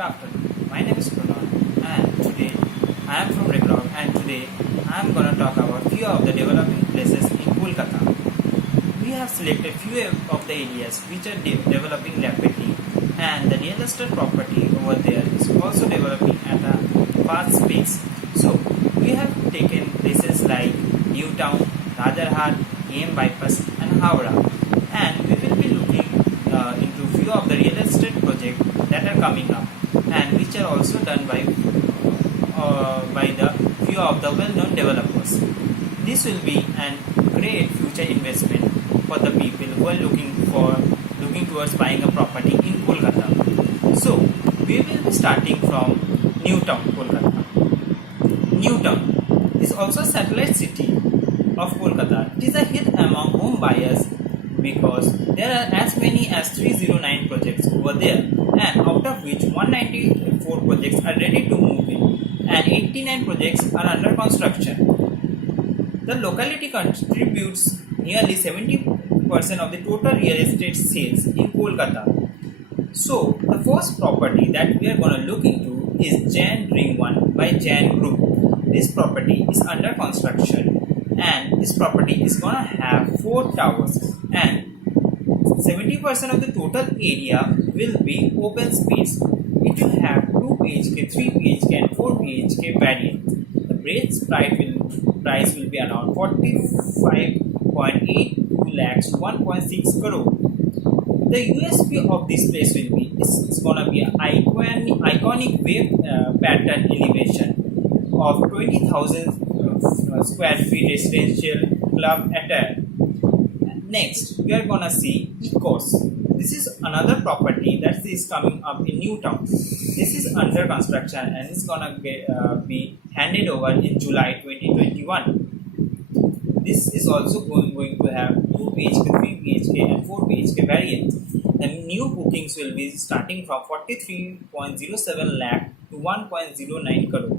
afternoon. My name is Pranay and today I am from Regrob and today I am gonna talk about few of the developing places in Kolkata. We have selected few of the areas which are developing rapidly and the real estate property over there is also developing at a fast pace. So we have taken places like New Town, Rajarhat, AM Bypass and Howrah, and we will be looking into few of the real estate projects that are coming up and which are also done by the few of the well-known developers. This will be an great future investment for the people who are looking towards buying a property in Kolkata. So we will be starting from New Town, Kolkata. New Town is also a satellite city of Kolkata. It is a hit among home buyers because there are as many as 309 projects over there, and out of which 194 projects are ready to move in and 89 projects are under construction. The locality contributes nearly 70% of the total real estate sales in Kolkata. So the first property that we are going to look into is Jain Ring 1 by Jain Group. This property is under construction and this property is going to have 4 towers and 70% of the total area will be open space. It will have 2 BHK, 3 BHK and 4 BHK variant. The price will be around 45.82 lakhs to 1.6 crore. The USP of this place will be it's going to be an iconic wave pattern elevation of 20,000 square feet residential club attire. Next, we are gonna see Ecos. This is another property that is coming up in New Town. This is under construction and it's gonna be handed over in July 2021. This is also going to have 2 BHK, 3 BHK and 4 BHK variants. The new bookings will be starting from 43.07 lakh to 1.09 crore.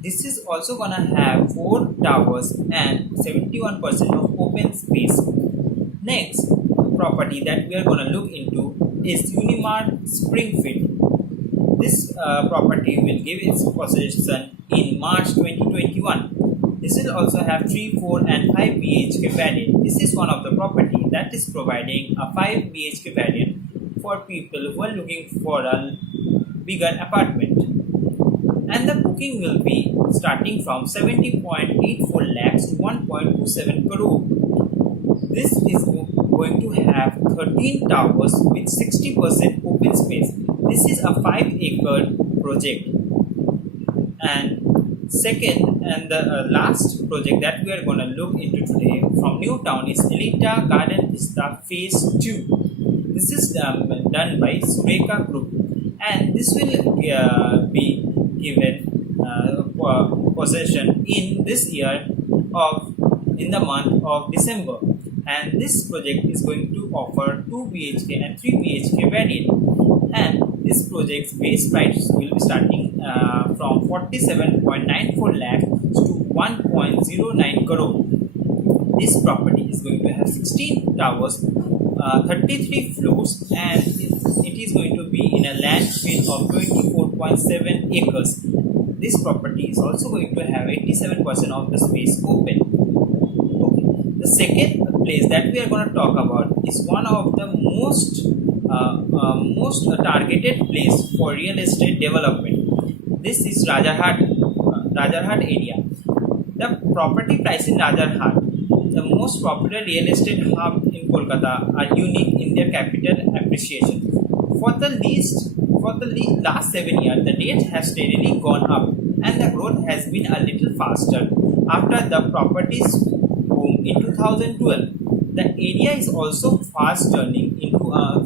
This is also gonna have 4 towers and 71% of open space. Next property that we are gonna look into is Unimart Springfield. This property will give its possession in March 2021. This will also have 3, 4 and 5 BHK variant. This is one of the property that is providing a 5 BHK variant for people who are looking for a bigger apartment. And the booking will be starting from 70.84 lakhs to 1.27 crore. This is going to have 13 towers with 60% open space. This is a 5-acre project. And second and the last project that we are going to look into today from New Town is Elita Garden Vista Phase 2. This is done by Sureka Group and this will be given possession in this year in the month of December, and this project is going to offer 2 BHK and 3 BHK variant, and this project's base price will be starting from 47.94 lakh to 1.09 crore. This property is going to have 16 towers, 33 floors, and it is going to be in a land field of 24.7 acres. This property is also going to have 87% of the space open. Okay. The second place that we are going to talk about is one of the most targeted place for real estate development. This is Rajarhat area. The property price in Rajarhat, the most popular real estate hub in Kolkata, are unique in their capital appreciation. For the last 7 years, the rate has steadily gone up and the growth has been a little faster after the properties boom in 2012. The area is also fast turning into a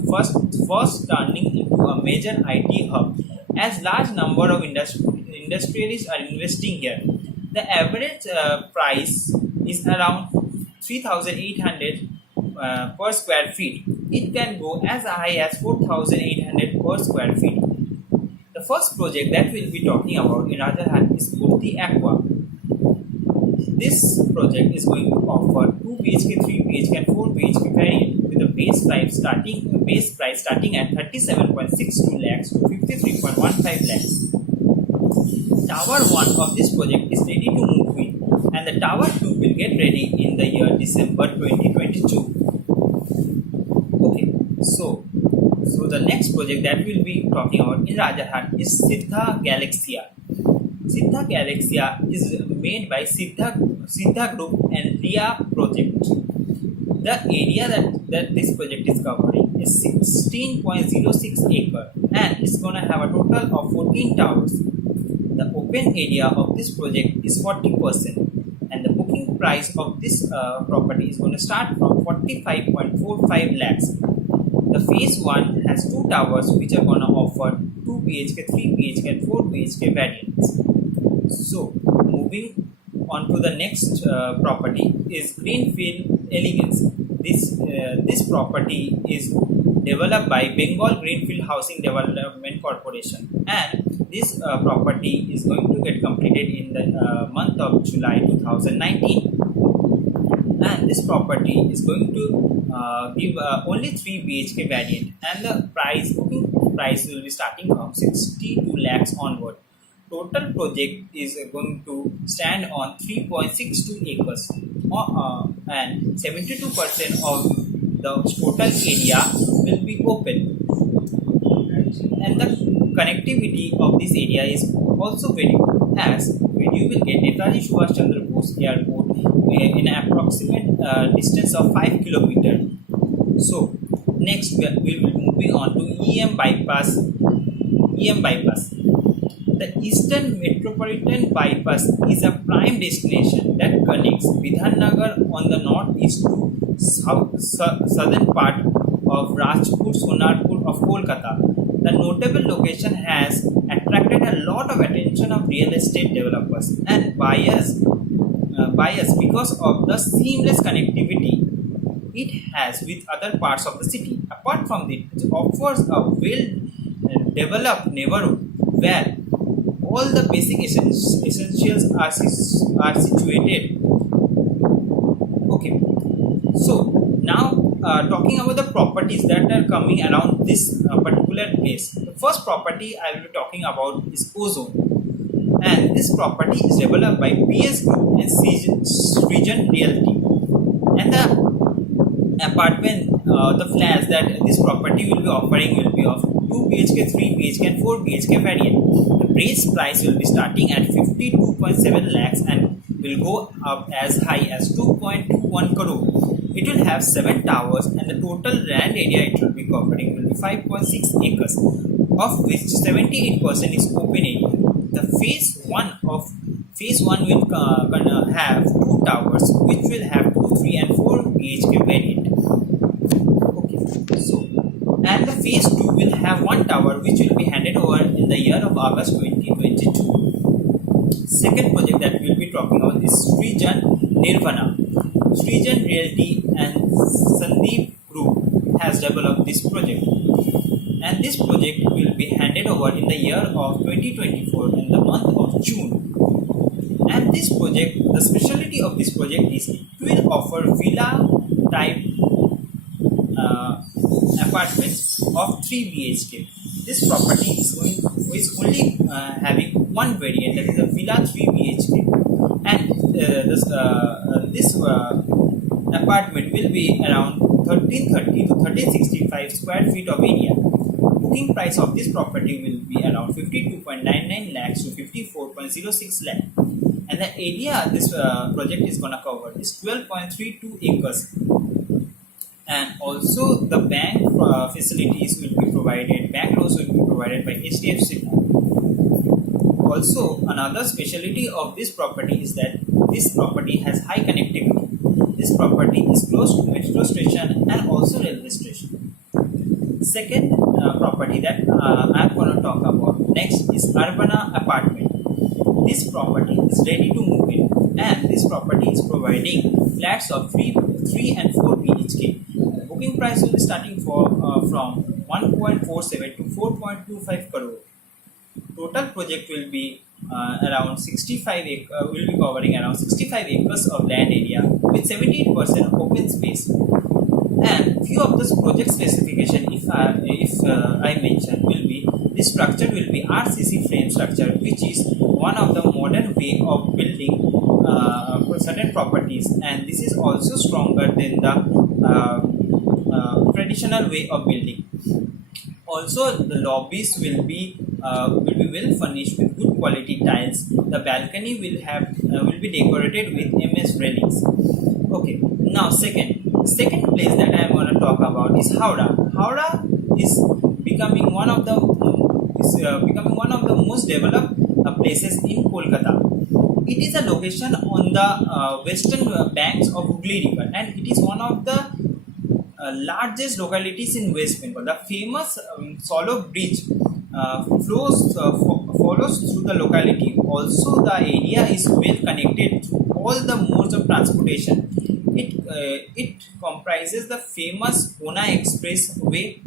major IT hub as large number of industrialists are investing here. The average price is around 3,800 per square feet. It can go as high as 4,800 per square feet. The first project that we'll be talking about in Rajarhat is Purti Aqua. This project is going to offer 2 BHK, 3 BHK and 4 BHK variant with a base price starting base price starting at 37.62 lakhs to 53.15 lakhs. Tower 1 of this project is ready to move in, and the Tower 2 will get ready in the year December 2022. Okay, so the next project that we'll be talking about in Rajarhat is Siddha Galaxia. Siddha Galaxia is made by Siddha Group and RIA project. The area that this project is covering is 16.06 acre, and it's gonna have a total of 14 towers. The open area of this project is 40%, and the booking price of this property is going to start from 45.45 lakhs. The phase 1 has 2 towers which are going to offer 2 BHK, 3 BHK and 4 BHK variants. So moving on to the next property is Greenfield Elegance. This property is developed by Bengal Greenfield Housing Development Corporation, and this property is going to get completed in the month of July 2019, and this property is going to give only 3 BHK variant, and the booking price will be starting from 62 lakhs onward. Total project is going to stand on 3.62 acres, and 72% of the total area will be open, and the connectivity of this area is also very good, as you will get Netaji Subhash Chandra Bose Airport in an approximate distance of 5 kilometers. So next we will be moving on to EM bypass. The Eastern Metropolitan Bypass is a prime destination that connects Bidhannagar on the northeast to southern part of Rajpur Sonarpur of Kolkata. The notable location has attracted a lot of attention of real estate developers and buyers because of the seamless connectivity it has with other parts of the city. Apart from it, it offers a well-developed neighborhood where all the basic essentials are situated. Okay, so now talking about the properties that are coming around this particular place. The first property I will be talking about is Ozone, and this property is developed by PS Group and Srijan Realty, and the apartment, the flats that this property will be offering will be of 2 BHK, 3 BHK and 4 BHK variant. The base price will be starting at 52.7 lakhs and will go up as high as 2.21 crore. It will have 7 towers, and the total land area it will be covering will be 5.6 acres, of which 78% is open area. The phase 1 will gonna have 2 towers which will have 2, 3 and 4 BHK variant. Okay, so and the phase 2 will have 1 tower which will be handed over in the year of August 2022. Second project that we will be talking about is Srijan Nirvana. Srijan Realty and Sandeep Group has developed this project, and this project will be handed over in the year of 2024 in the month of June. And this project, the specialty of this project is it will offer villa type apartments of 3 BHK. This property is only having one variant, that is a villa 3 BHK, and this apartment will be around 1330 to 1365 square feet of area. Booking price of this property will be around 52.99 lakhs to 54.06 lakh, and the area this project is gonna cover is 12.32 acres. And also the bank facilities will be provided, bank loans will be provided by HDFC. Also, another specialty of this property is that this property has high connectivity. This property is close to metro station and also railway station. Second property that I am going to talk about next is Urbana Apartment. This property is ready to move in, and this property is providing flats of 3 and 4 BHK. Booking price will be starting from 1.47 to 4.25 crore. Total project will be around 65 will be covering around 65 acres of land area with 78% open space. And few of this project specification, if I mention, will be this structure will be RCC frame structure, which is one of the modern way of building certain properties, and this is also stronger than the traditional way of building. Also, the lobbies will be well furnished with good quality tiles. The balcony will be decorated with MS railings. Okay, now second place that I am going to talk about is Howrah. Howrah is becoming one of the most developed places in Kolkata. It is a location on the western banks of Hooghly River, and it is one of the largest localities in West Bengal. The famous Solo Bridge follows through the locality. Also, the area is well connected through all the modes of transportation. It comprises the famous Pune Expressway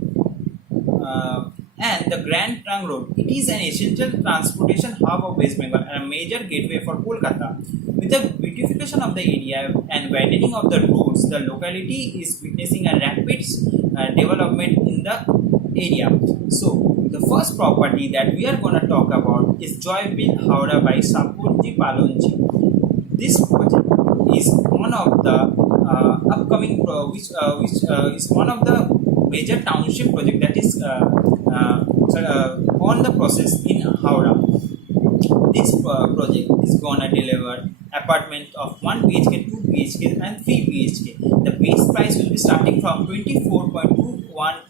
and the Grand Trunk Road. It is an essential transportation hub of West Bengal and a major gateway for Kolkata. With the beautification of the area and widening of the roads, the locality is witnessing a rapid development in the area. So, the first property that we are going to talk about is Joyville Howrah by Sapurji Palonji. This project is one of the upcoming which is one of the major township project that is on the process in Howrah. This project is gonna deliver apartment of 1 BHK, 2 BHK and 3 BHK. The base price will be starting from 24.21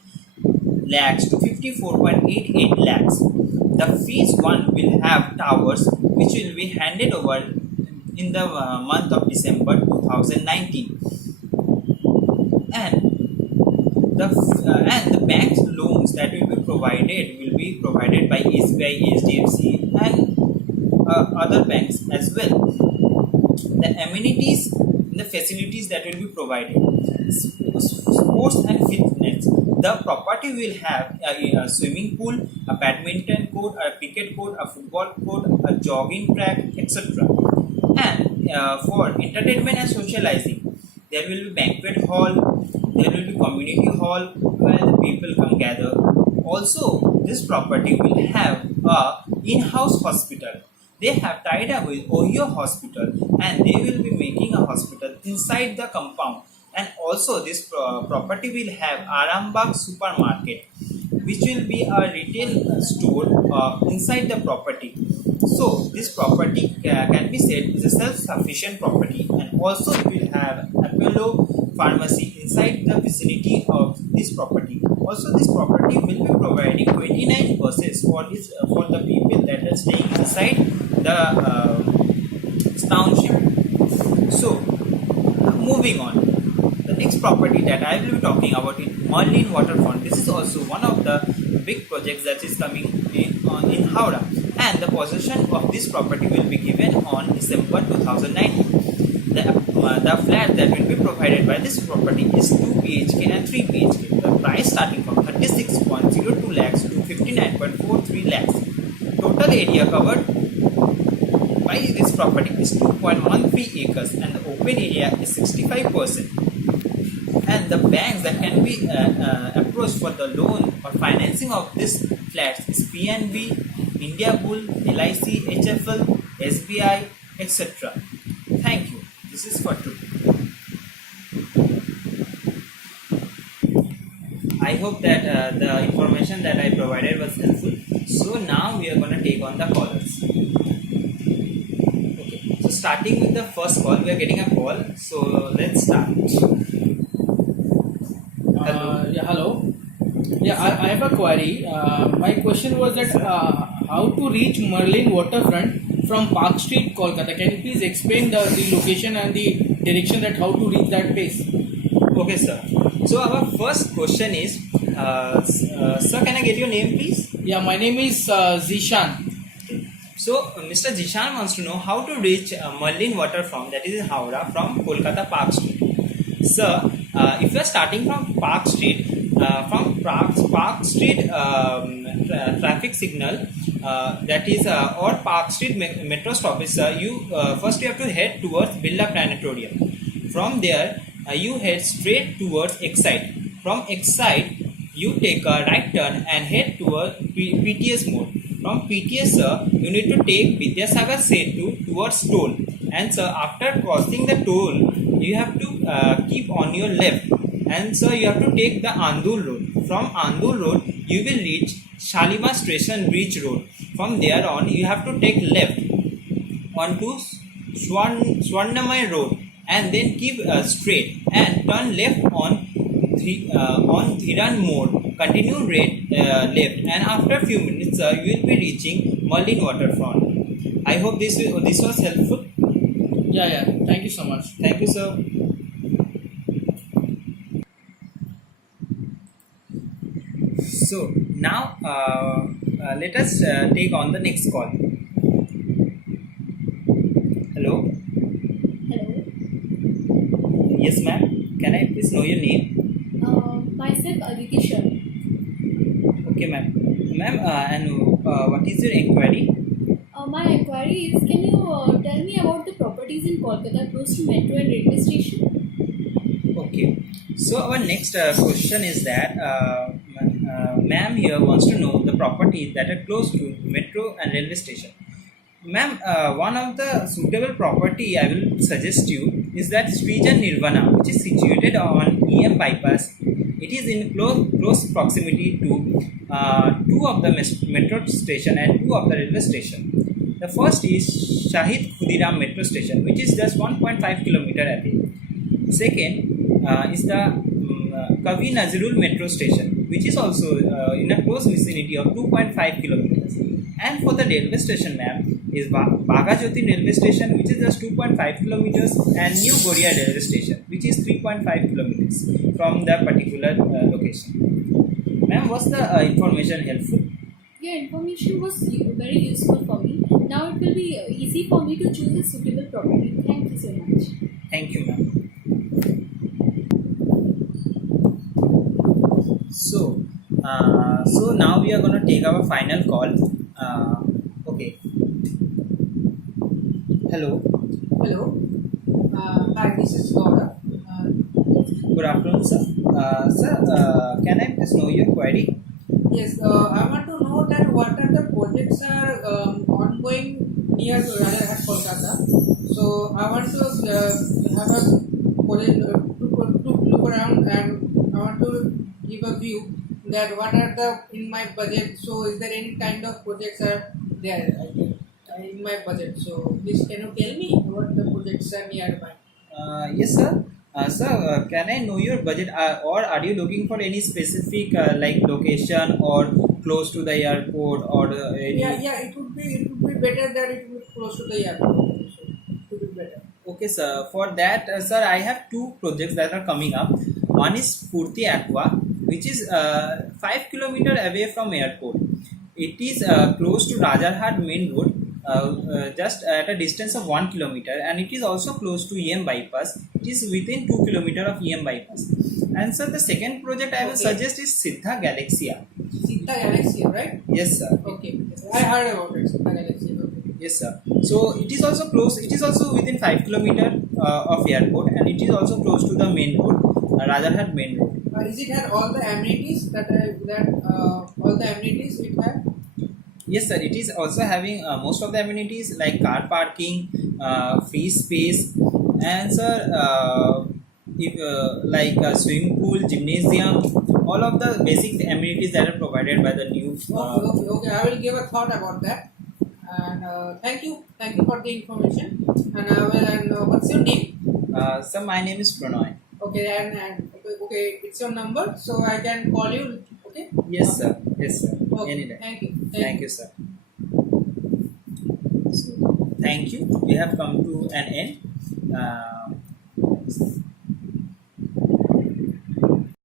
lakhs to 54.88 lakhs. The phase 1 will have towers which will be handed over in the month of December 2019, and the bank loans that will be provided by SBI, HDFC and other banks as well. The amenities, the facilities that will be provided, sports and fitness. The property will have a swimming pool, a badminton court, a cricket court, a football court, a jogging track, etc. And for entertainment and socializing, there will be banquet hall, there will be community hall where the people come gather. Also, this property will have a in-house hospital. They have tied up with Ohio Hospital, and they will be making a hospital inside the compound. And also, this property will have Arambagh supermarket, which will be a retail store inside the property. So this property can be said is a self-sufficient property, and also it will have Apollo pharmacy inside the vicinity of this property. Also, this property will be providing 29 buses for the people that are staying inside the township. So, moving on. The next property that I will be talking about is Merlin Waterfront. This is also one of the big projects that is coming in Howrah, and the possession of this property will be given on December 2019. The flat that will be provided by this property is 2 BHK and 3 BHK. The price starting from 36.02 lakhs to 59.43 lakhs. Total area covered by this property is 2.13 acres, and the open area is 65%. And the banks that can be approached for the loan or financing of this flats is PNB, India Bull, LIC, HFL, SBI, etc. Thank you. This is for today. I hope that the information that I provided was helpful. So now we are going to take on the callers. Okay. So starting with the first call, we are getting a call. So let's start. Hello. Yeah, I have a query. My question was that how to reach Merlin Waterfront from Park Street, Kolkata. Can you please explain the location and the direction that how to reach that place? Okay, sir. So our first question is, sir, can I get your name, please? Yeah, my name is Zishan. So, Mr. Zishan wants to know how to reach Merlin Waterfront, that is in Howrah, from Kolkata Park Street. Sir, if you are starting from Park Street, Park Street traffic signal, that is or Park Street metro stoppage, you first you have to head towards Birla Planetarium. From there you head straight towards Excite. From Excite, you take a right turn and head towards PTS mode. From PTS, sir, you need to take Vidyasagar Setu towards toll. And sir, after crossing the toll, you have to keep on your left. And sir, you have to take the Andul road. From Andul road, you will reach Shalimar Station Bridge Road. From there on, you have to take left onto Swarnamai Road and then keep straight and turn left on Dhiran Mode. Continue left and after a few minutes you will be reaching Merlin Waterfront. I hope this was helpful. Yeah. Thank you so much. Thank you, sir. So now let us take on the next call. Hello. Hello. Yes, ma'am. Can I please know your name? Myself Aditi Sharma. Okay, ma'am. Ma'am, and what is your inquiry? My inquiry is, can you tell me about the properties in Kolkata close to metro and railway station? Okay. So our next question is that ma'am here wants to know the properties that are close to metro and railway station. Ma'am, one of the suitable property I will suggest you is that Srijan Nirvana, which is situated on EM bypass. It is in close proximity to two of the metro station and two of the railway station. The first is Shahid Khudiram metro station, which is just 1.5 kilometer away. Second is the Kavi Nazirul metro station, which is also in a close vicinity of 2.5 kilometers. And for the railway station, ma'am, is Bagajoti railway station, which is just 2.5 kilometers, and New Goria railway station, which is 3.5 kilometers from the particular location. Ma'am, was the information helpful? Your information was very useful for me. Now it will be easy for me to choose a suitable property. Thank you so much. Thank you, ma'am. So now we are going to take our final call. Okay. Hello. Hello. Hi, this is Gaurav. Good afternoon, sir. Sir, can I please know your query? Yes, I want to know that what are the projects are ongoing near Rajarhat, Kolkata. So I want to have a project to look around, and I want to give a view that what are the in my budget. So is there any kind of projects are there in my budget? So please can you tell me what the projects are nearby? Yes, sir. Sir, can I know your budget, or are you looking for any specific like location or close to the airport or any? Yeah. It would be better that it would be close to the airport. So it would be better. Okay, sir. For that, sir, I have two projects that are coming up. One is Purti Aqua, which is 5 kilometer away from airport. It is close to Rajarhat main road, just at a distance of 1 kilometer, and it is also close to EM bypass. It is within 2 kilometer of EM bypass. And sir, the second project I will suggest is Siddha Galaxia. Siddha Galaxy, right? Yes, sir. Okay. I heard about it. Siddha Galaxy. Okay. Yes, sir. So it is also close. It is also within 5 kilometer of airport, and it is also close to the main road, Rajarhat main road. Is it had all the amenities that all the amenities it had? Yes, sir. It is also having most of the amenities like car parking, free space, and sir, if like swimming pool, gymnasium, all of the basic amenities that are provided by the new. Okay. I will give a thought about that. And thank you for the information. And I will. And what's your name? Sir, my name is Pranoy. Okay, and okay, it's your number, so I can call you. Okay. Yes, sir. Yes, sir. Okay. Any day. Thank you. Thank you, sir. So, thank you. We have come to an end.